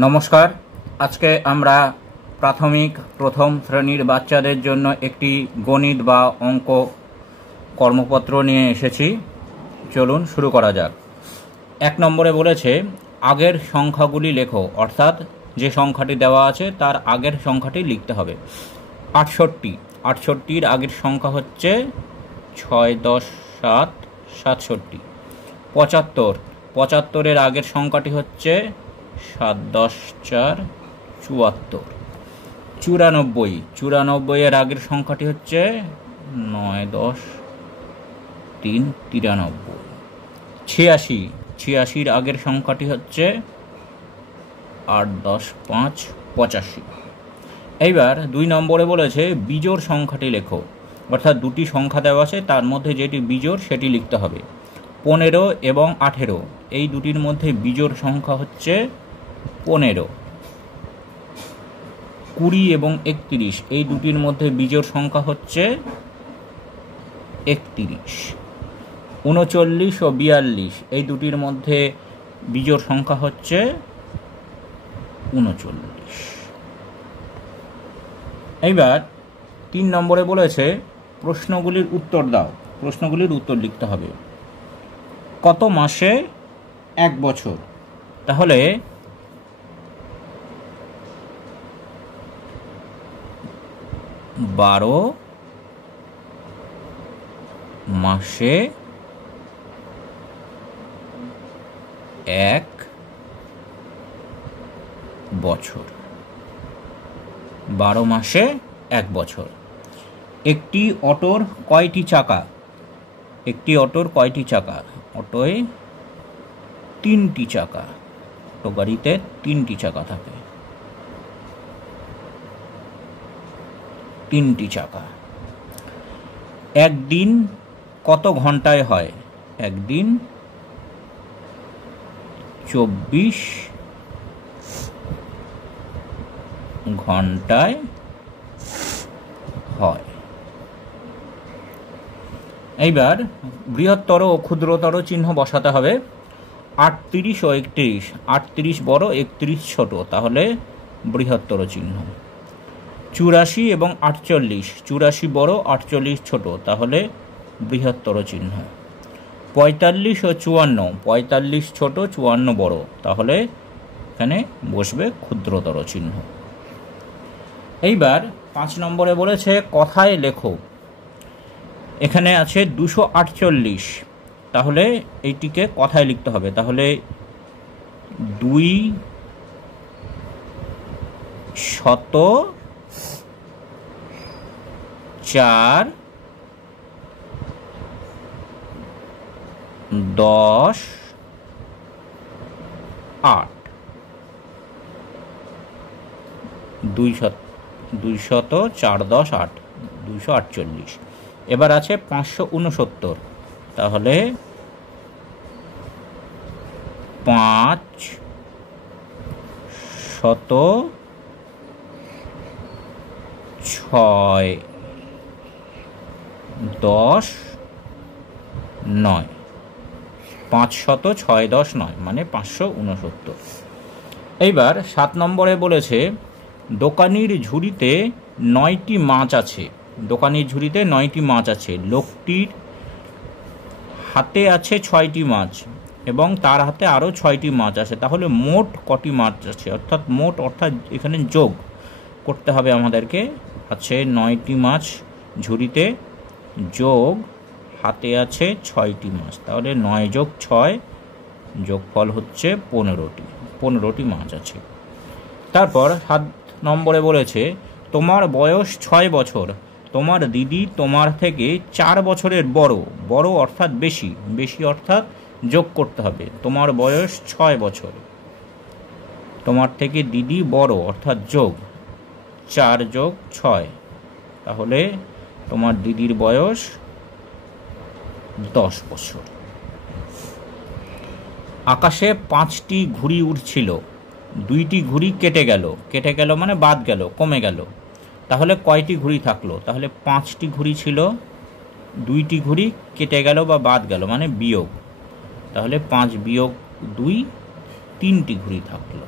নমস্কার। আজকে আমরা প্রাথমিক প্রথম শ্রেণীর বাচ্চাদের জন্য একটি গণিত বা অঙ্ক কর্মপত্র নিয়ে এসেছি। চলুন শুরু করা যাক। 1 নম্বরে বলেছে আগের সংখ্যাগুলি লেখো, অর্থাৎ যে সংখ্যাটি দেওয়া আছে তার আগের সংখ্যাটি লিখতে হবে। 68, 68-র আগের সংখ্যা হচ্ছে 6, 10, 7, 67। 75, 75-এর আগের সংখ্যাটি হচ্ছে 7, 10, 4, 74। 94, 94-এর আগের সংখ্যাটি হচ্ছে 9, 10, 3, 93। 86, 86-র আগের সংখ্যাটি হচ্ছে 8, 10, 5, 85। এইবার 2 নম্বরে বলেছে বিজোড় সংখ্যাটি লেখো, অর্থাৎ দুটি সংখ্যা দেওয়া আছে তার মধ্যে যেটি বিজোড় সেটি লিখতে হবে। 15 এবং 18, এই দুটির মধ্যে বিজোড় সংখ্যা হচ্ছে 15। 20 এবং 31, এই দুটির মধ্যে বিজোড় সংখ্যা হচ্ছে 31। 39 ও 42, এই দুটির মধ্যে বিজোড় সংখ্যা হচ্ছে 39। এইবার 3 নম্বরে বলেছে প্রশ্নগুলির উত্তর দাও। প্রশ্নগুলির উত্তর লিখতে হবে। কত মাসে 1 বছর? তাহলে 12 মাসে 1 বছর। 12 মাসে 1 বছর। একটি অটোর কয়টি চাকা? একটি অটোর কয়টি চাকা? অটোয় 3টি চাকা। অটো গাড়িতে 3টি চাকা থাকে। 3টি চাকা। একদিন কত ঘন্টায় হয়? একদিন 24 ঘন্টায় হয়। এইবার বৃহত্তর ও ক্ষুদ্রতর চিহ্ন বসাতে হবে। 38 ও 31, 38 বড় 31 ছোট, তাহলে বৃহত্তর চিহ্ন। 84 এবং 48, 84 বড় 48 ছোট, তাহলে বৃহত্তর চিহ্ন। 45 ও 54, 45 ছোট 54 বড়, তাহলে এখানে বসবে ক্ষুদ্রতর চিহ্ন। এইবার 5 নম্বরে বলেছে কথায় লেখো। এখানে আছে 248, তাহলে এইটিকে কথায় লিখতে হবে। তাহলে 204 10 8, 204 10 8, 248। এবার আছে 569, তাহলে 506 10 9, 506 10 9 মানে 569। এইবার 7 নম্বরে বলেছে দোকানির ঝুড়িতে 9টি মাছ আছে। দোকানির ঝুড়িতে 9টি মাছ আছে। লোকটির হাতে আছে 6টি মাছ এবং তার হাতে আরও 6টি মাছ আছে। তাহলে মোট কটি মাছ আছে? অর্থাৎ এখানে যোগ করতে হবে আমাদেরকে। আছে 9টি মাছ ঝুড়িতে, যোগ হাতে আছে 6টি মাছ, তাহলে 9 যোগ 6, যোগফল হচ্ছে 15টি মাছ আছে। তারপর 7 নম্বরে বলেছে তোমার বয়স 6 বছর, তোমার দিদি তোমার থেকে 4 বছরের বড় অর্থাৎ বেশি অর্থাৎ যোগ করতে হবে। তোমার বয়স 6 বছর, তোমার থেকে দিদি বড় অর্থাৎ যোগ 4 যোগ 6, তাহলে তোমার দিদির বয়স 10 বছর। আকাশে 5টি ঘুড়ি উড়ছিল, 2টি ঘুড়ি কেটে গেল মানে বাদ গেল, কমে গেল। তাহলে কয়টি ঘুড়ি থাকলো? তাহলে 5টি ঘুড়ি ছিল, 2টি ঘুড়ি কেটে গেল বা বাদ গেল মানে বিয়োগ, তাহলে 5 বিয়োগ 2, 3টি ঘুড়ি থাকলো।